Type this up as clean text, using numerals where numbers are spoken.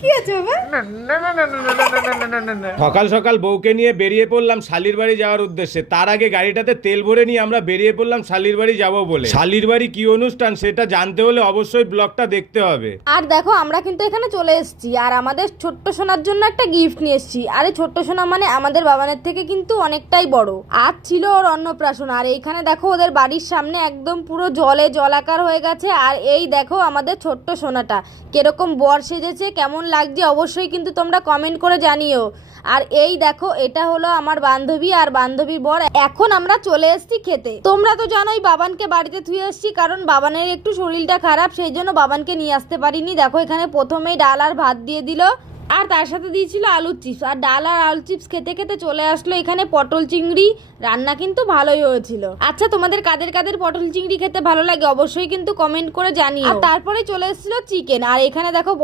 কি আছে বাবা? সকাল সকাল বউকে নিয়ে বেরিয়ে পড়লাম শালির বাড়ি যাওয়ার উদ্দেশ্যে। তার আগে গাড়িটাতে তেল ভরে নিয়ে আমরা বেরিয়ে পড়লাম শালির বাড়ি যাবো বলে। শালির বাড়ি কি অনুষ্ঠান সেটা জানতে হলে অবশ্যই ব্লগটা দেখতে হবে। আর দেখো আমরা কিন্তু এখানে চলে এসেছি, আর আমাদের ছোট্ট সোনার জন্য একটা গিফট নিয়ে এসেছি। আরে ছোট্ট সোনা মানে আমাদের বাবানের থেকে কিন্তু অনেকটাই বড়। আজ ছিল ওর অন্নপ্রাশন, আর এইখানে দেখো ওদের বাড়ির সামনে একদম পুরো জলে জলাকার হয়ে গেছে। আর এই দেখো আমাদের ছোট্ট সোনাটা কিরকম বর সেজেছে, কেমন লাগছে অবশ্যই কিন্তু তোমরা কমেন্ট করে জানিও। আর এই দেখো এটা হলো আমার বান্ধবী আর বান্ধবীর বর। এখন আমরা চলে এসেছি খেতে। তোমরা তো জানোই বাবানকে বাড়িতে থুয়ে এসেছি, কারণ বাবানের একটু শরীরটা খারাপ, সেই জন্য বাবানকে নিয়ে আসতে পারিনি। দেখো এখানে প্রথমেই ডাল আর ভাত দিয়ে দিল, আর তার সাথে দিয়েছিল আলুর চিপস। আর ডাল আর আলু চিপস খেতে খেতে চলে আসলো এখানে পটল চিংড়ি। রান্না কিন্তু ভালোই হয়েছিল। আচ্ছা তোমাদের কাদের কাদের পটল চিংড়ি খেতে ভালো লাগে অবশ্যই কিন্তু কমেন্ট করে জানিও। আর তারপরে চলে এসেছিল চিকেন, আর এখানে দেখো